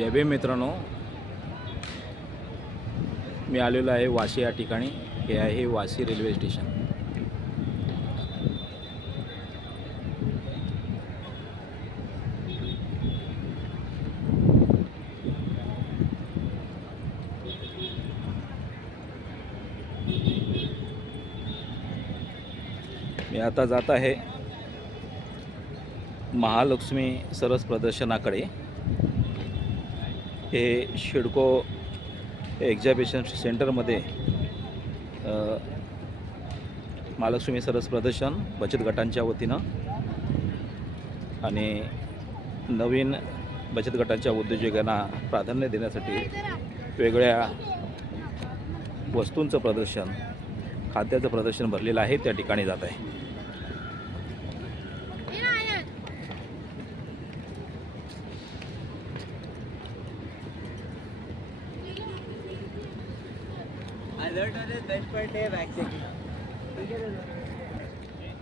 जय भीम मित्रांनो, मी आलेलो आहे वाशी या ठिकाणी. हे आहे वाशी रेल्वे स्टेशन. मी आता जात आहे महालक्ष्मी सरस प्रदर्शनाकडे. हे शिडको एक्झिबिशन सेंटरमध्ये महालक्ष्मी सरस प्रदर्शन बचत गटांच्या वतीनं आणि नवीन बचत गटांच्या उद्योजकांना प्राधान्य देण्यासाठी वेगळ्या वस्तूंचं प्रदर्शन, खाद्याचं प्रदर्शन भरलेलं आहे. त्या ठिकाणी जात आहे.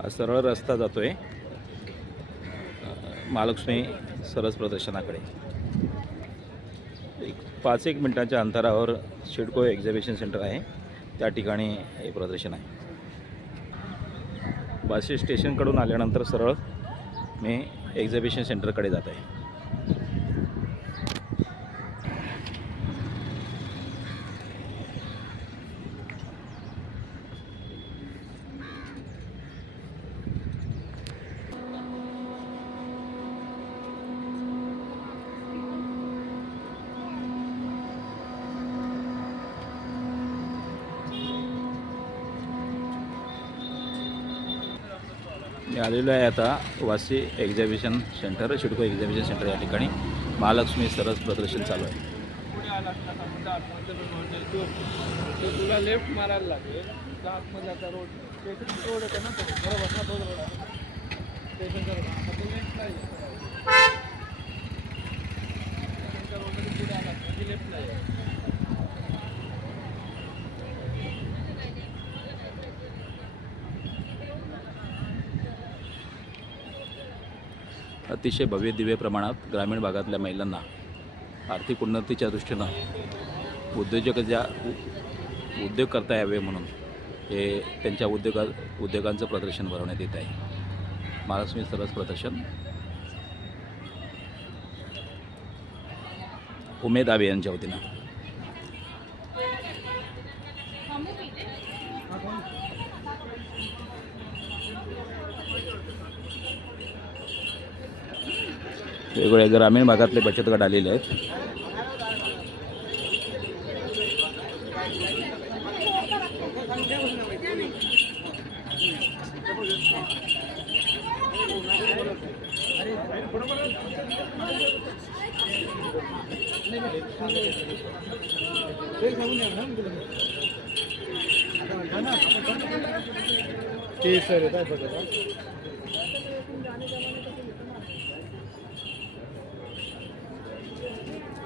सरळ रस्ता जातोय महालक्ष्मी सरस प्रदर्शनाकडे. 5-1 मिनिटांच्या अंतरावर शिडको एक्झिबिशन सेंटर आहे. त्या ठिकाणी हे प्रदर्शन आहे. वाशी स्टेशनकडून आल्यानंतर सरळ मी एक्झिबिशन सेंटरकडे जात आहे. मी आलेलो आहे आता Vashi exhibition centre, शिडको exhibition centre. या ठिकाणी महालक्ष्मी सरस प्रदर्शन चालू आहे. तुला लेफ्ट मारायला लागेल. आतमध्ये आता रोड रोड आहे ना, बरोबर ना, तो रोड आहे स्टेशनचा रोड. लेफ्टला स्टेशनच्या रोडमध्ये पुढे आला की लेफ्टला आहे. अतिशय भव्य दिव्य प्रमाणात ग्रामीण भागातल्या महिलांना आर्थिक उन्नतीच्या दृष्टीनं उद्योग करता यावे म्हणून हे त्यांच्या उद्योगांचं प्रदर्शन भरवण्यात येत आहे. महालक्ष्मी सरस प्रदर्शन उमेद आबे यांच्या वतीनं. वेगवेगळ्या ग्रामीण भागातले बचत गट आलेले आहेत.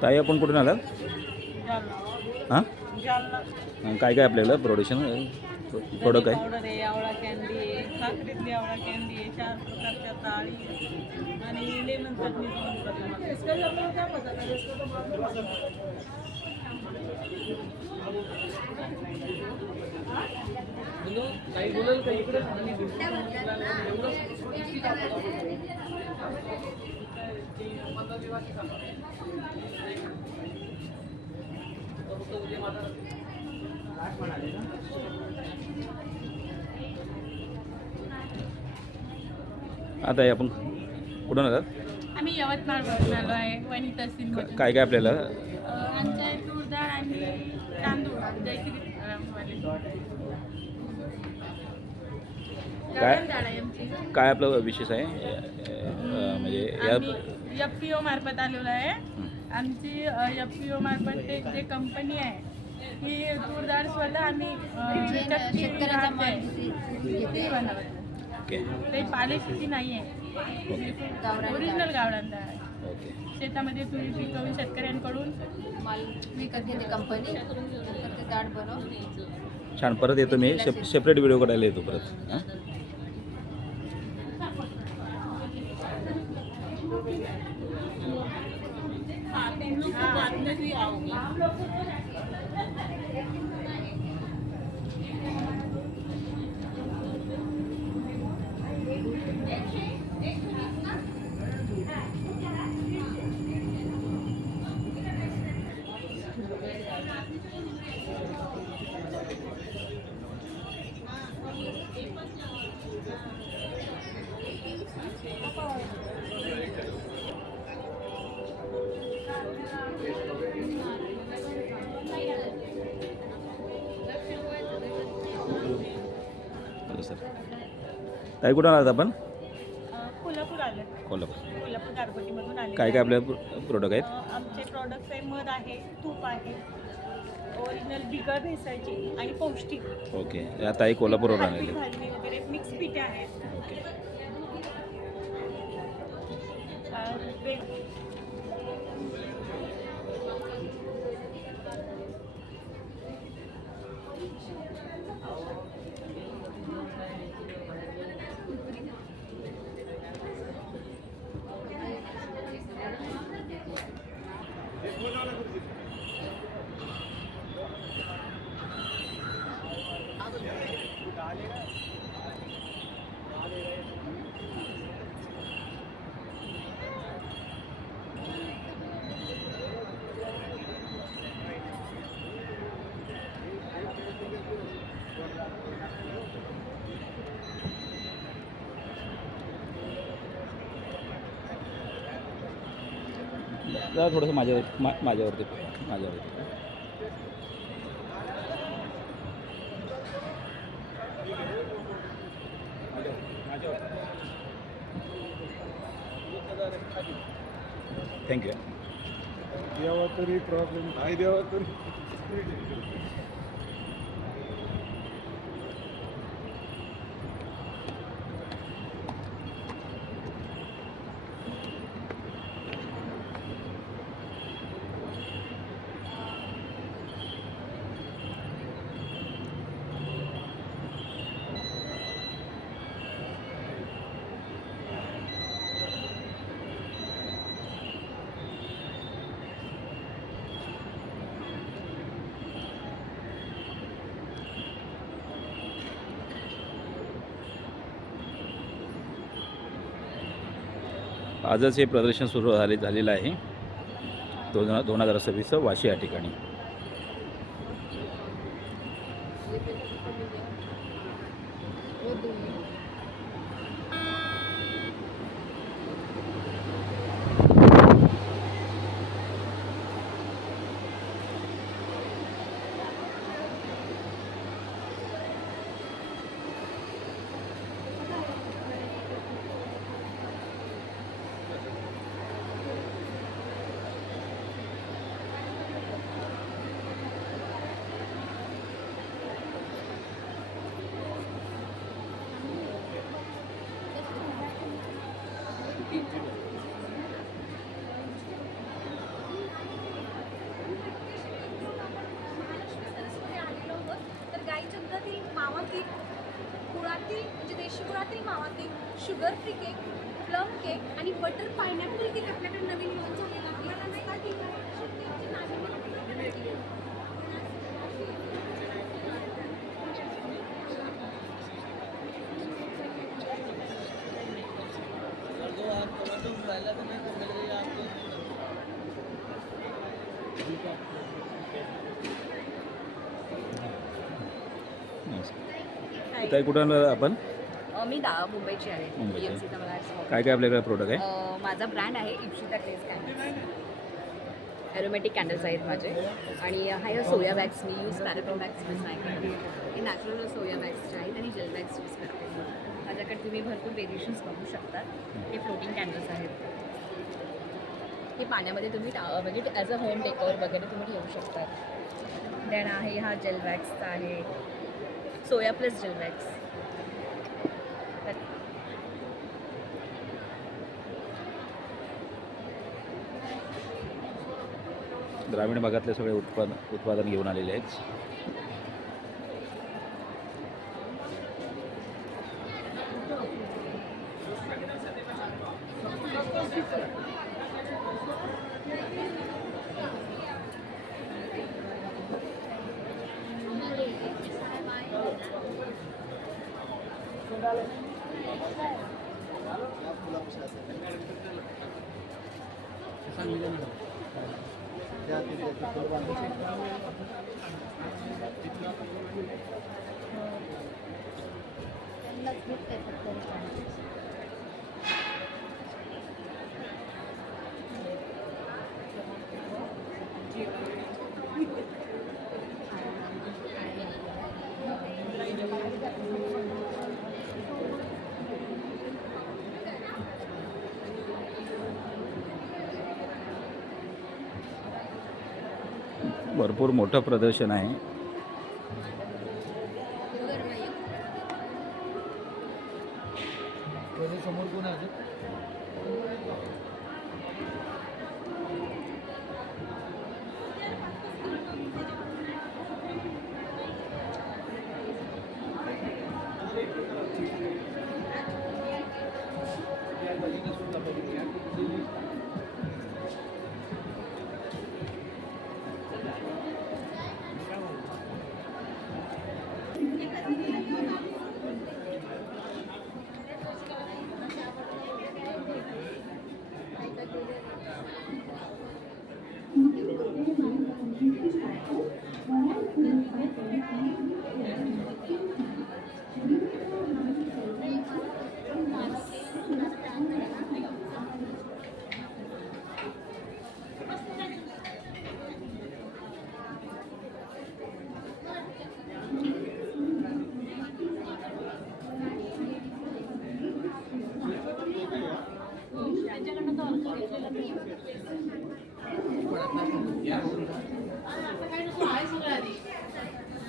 ताई, आपण कुठून आलात? हां, काय काय आपल्याला प्रोडक्ट आहे? आवळा कॅन्डी आहे, साखरेतली आवळा कॅन्डी आहे, 4 प्रकारच्या ताळी आणि लेमन चटणी. आता आपण कुठून आलात? आम्ही यवतमाळवरून आलो आहे. वनिता सिंह. काय काय आपल्याला? आमच्या तूर डाळ आणि तांदूळ जयश्री डाळ आहे आमची. काय आपलं विशेष आहे? म्हणजे या FPO मार्फत आलेलो आहे. आमची FPO मार्फत जे कंपनी आहे ही तूर डाळ स्वतः आम्ही ओके. ते पालिशची नाही आहे, ओरिजिनल गावरान डाळ आहे. ओके. शेतामध्ये तुरी पिकवून शेतकऱ्यांकडून माल विकत घेते कंपनी, डाळ बनव. छान. परत येतो मी, सेपरेट व्हिडिओ करायला येतो परत. हां. तुम लोग तो बाद में भी आओगे। हॅलो सर, ताई कुठं आलात आपण? कोल्हापूर आलं. कोल्हापूर. कोल्हापूर गारगोटीमधून आले. काय काय आपले प्रोडक्ट आहेत? आमचे प्रॉडक्ट्स आहे, मध आहे, तूप आहे, ओरिजिनल बिगर भेसळची आणि पौष्टिक. ओके, या ताई कोल्हापूरवर आलेले. भाजी वगैरे मिक्स पिठे आहेत. ओके. जरा थोडंसं माझ्यावरती. थँक्यू. द्यावा तरी प्रॉब्लेम नाही द्यावा तरी. आजच हे प्रदर्शन सुरू झालेलं आहे 2026 वाशी या ठिकाणी. तर गाईच्या दुधातील मावा केक, गुळातील म्हणजे देशी गुळातील मावा cake, sugar free cake, plum cake आणि बटर पायनॅपल केक आपल्याकडे नवीन लॉन्च झालेला आहे. नसता केक केकची नावे ताई कुठं आलात आपण? मी मुंबईची आहे. मुंबईची. EMC चा मला shop. काय काय आपल्याकडे प्रोडक्ट आहे? माझा ब्रँड आहे इप्शिता क्लेज कॅन्डल्स. ॲरोमॅटिक कॅन्डल्स आहेत माझे. आणि हा आहे सोया वॅक्स. मी यूज पॅराफिन वॅक्स यूज नाही करते. हे नॅचरल सोया वॅक्सचे आहेत आणि जेल वॅक्स यूज करते. माझ्याकडे तुम्ही भरपूर व्हेरिएशन्स बघू शकतात. हे फ्लोटिंग कॅन्डल्स आहेत. हे पाण्यामध्ये तुम्ही म्हणजे ॲज अ होम डेकोर वगैरे तुम्ही ठेवू शकतात. देन आहे हा जेल वॅक्सचा आहे. सोया प्लस जेल वॅक्स. ग्रामीण भागातले सगळे उत्पादन घेऊन आलेले आहेत. भरपूर मोठं प्रदर्शन आहे. समोर कोण आहे?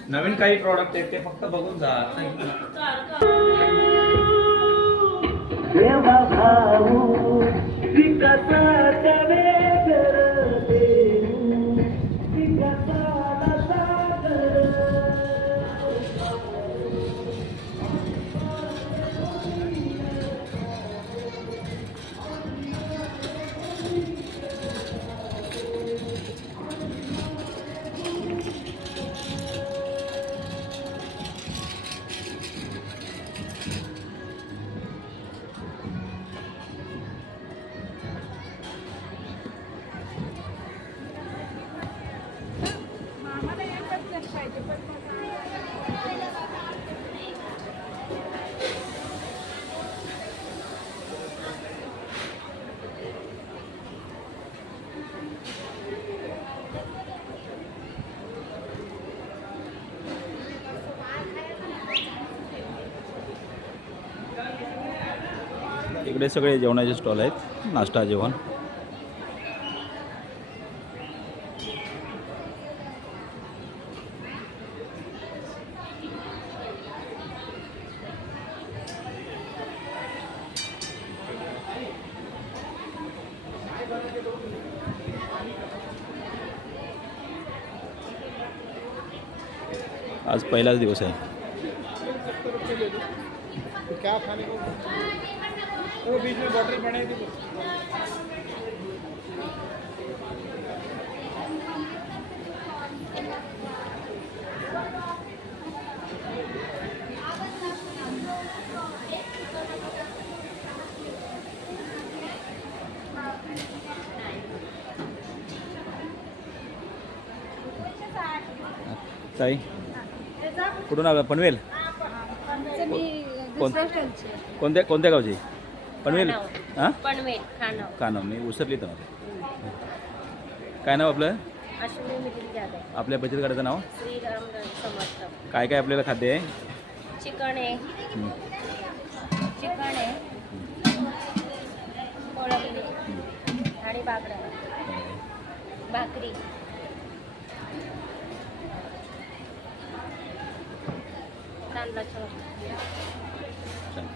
नवीन काही प्रॉडक्ट आहेत ते फक्त बघून जा. इकडे सगळे जेवणाचे स्टॉल आहेत, नाश्ता जेवण. आज पहिलाच दिवस आहे. क्या खाने को? वो बीच में बॉटल पड़े थी. ताई कुठून आला? पनवेल? कोणत्या गावची? पनवेल? हां, पनवेल खाणं. कानव. मी उसरली तर. काय नाव आपलं? अश्विनी मिथिल जाधव. आपल्या बचत गटाचं नाव? श्रीराम समर्थ. काय काय आपल्याला खाद्य आहे? चिकन आहे, हं. चिकन आहे, कोळंबी आणि बाकड्या, भाकरी. तांदळाच्या भाकरी. छान.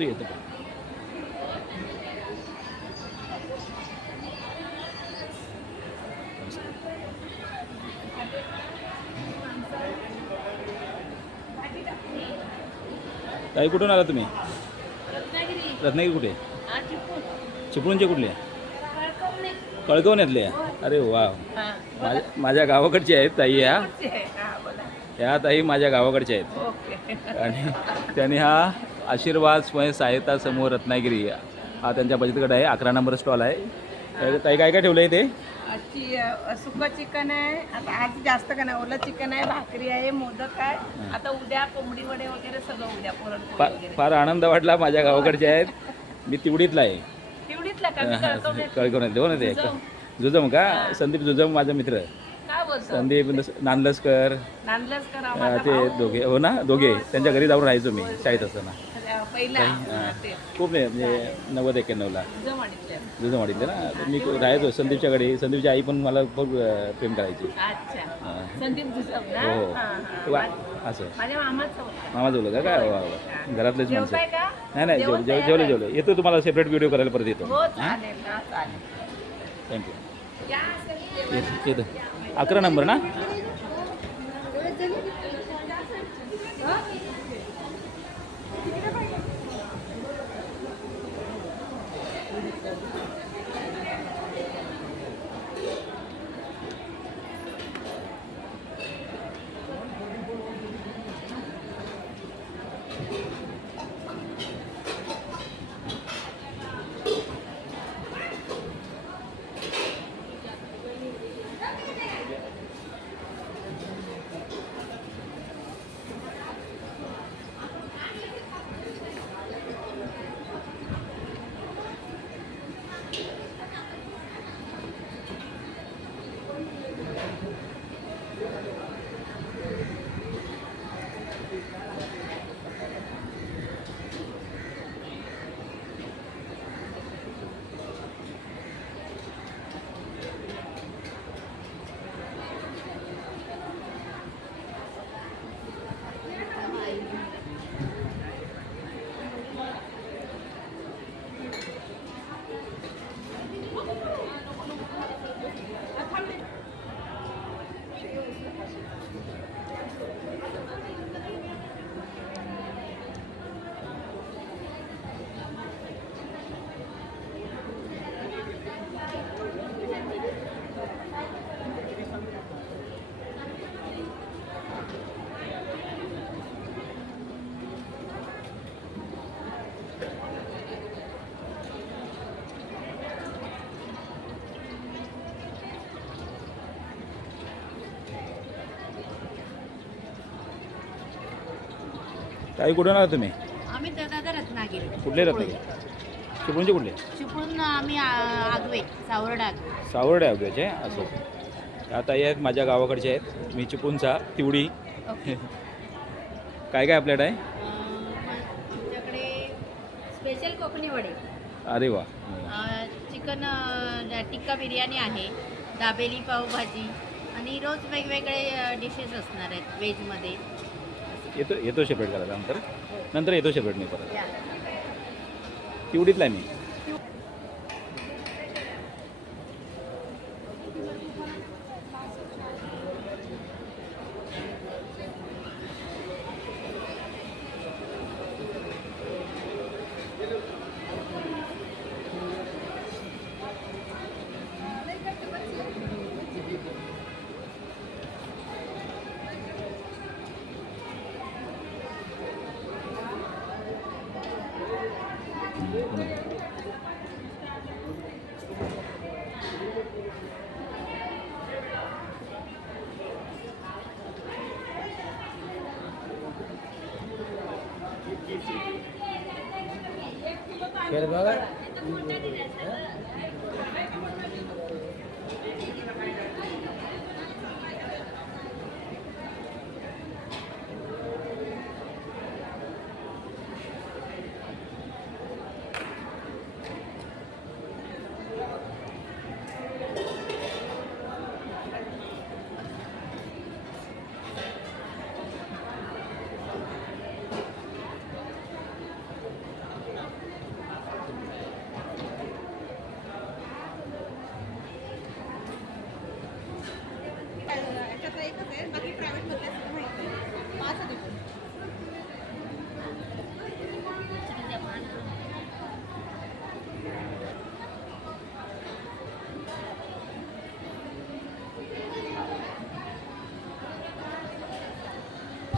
येतो. ताई कुठून आला तुम्ही? रत्नागिरी कुठे? चिपळूणचे कुठले? कळकवण्यातले? अरे वा, माझ्या गावाकडचे आहेत ताई ह्या ताई माझ्या गावाकडच्या आहेत. आणि त्यांनी हा आशीर्वाद स्वयं सहायता समूह रत्नागिरी हा त्यांच्या बचत गट आहे. 11 नंबर स्टॉल आहे. ताई काय काय ठेवलं आहे ते? आजची सुकं चिकन आहे, आता आज जास्त का नाही, ओलं चिकन आहे, भाकरी आहे, मोदक आहे. आता उद्या कोंबडी वडे वगैरे सगळं उद्या पुरणपोळी वगैरे. फार आनंद वाटला. माझ्या गावाकडचे आहेत. मी तिवडीतला आहे. तेवढीतला का मी कळकवण्यात कळकवण्यात हो ना ते जुजम का? संदीप जुजम माझा मित्र. काय बोलतो? संदीप नांदलसकर नांदलसकर आम्हाला ते दोघे हो ना, दोघे त्यांच्या घरी जाऊन राहायचो मी शाळेत असताना. पहिला ते खूप नाही म्हणजे 90-91ला जमाडीतल्या. जुजमवाडीतले ना. मी राहायचो संदीपच्या घरी. संदीपची आई पण मला खूप प्रेम करायची. अच्छा, संदीप जुसम ना. हो हां, हो हां. असं माझ्या मामाचं होतं. मामा जेवलं का? काय वा वा. घरातलेच माणसं. जेवताय का? नाही जेवलं येतो. तुम्हाला सेपरेट व्हिडिओ करायला परत येतो. हो चालेल ना, चालेल. थँक्यू. येतो. 11 नंबर ना. ताई कुठून आला तुम्ही? आम्ही दादा रत्नागिरी. कुठले रत्नागिरी? चिपळूणचे कुठले? चिपळूण आम्ही आगवे सावर्डा आगवे. सावर्डे अवघ्याचे असं. आता आहेत माझ्या गावाकडचे आहेत. मी चिपळूणचा तिवडी. काय काय आपल्याकडे आहे? आमच्याकडे स्पेशल कोकणी वडे, अरे वा. चिकन टिक्का बिर्याणी आहे, दाबेली पावभाजी आणि रोज वेगवेगळे डिशेस असणार आहेत व्हेजमध्ये. येतो सेपरेट करायला नंतर येतो सेपरेट मी परत. तिवडीतला आहे मी.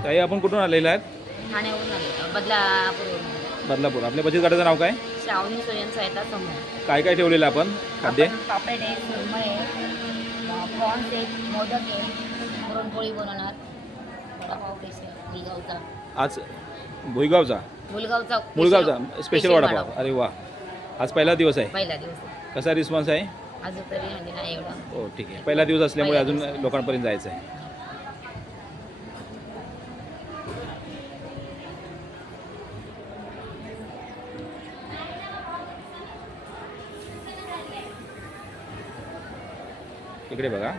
ताई आपण कुठून आलेला आहेत? ठाण्यावरून आलो बदलापूरवरून बदलापूर. आपल्या बचत गटाचं नाव काय? श्रावणी स्वयंसहायता समूह. काय काय ठेवलेलं आपण खाद्य? आपण पापड आहे, सुरमई आहे, प्रॉन्स आहे, मोदक आहे, पुरणपोळी बनवणार, वडापाव स्पेशल मुलगावचा. आज भुईगावचा मुलगावचा स्पेशल वडापाव. अरे वा, आज पहिला दिवस आहे. पहिला दिवस आहे. कसा रिस्पॉन्स आहे? अजून तरी म्हणजे नाही एवढा. हो ठीक आहे. पहिला दिवस असल्यामुळे पहिला अजून दिवस. लोकांपर्यंत जायचं आहे. इकडे बघा.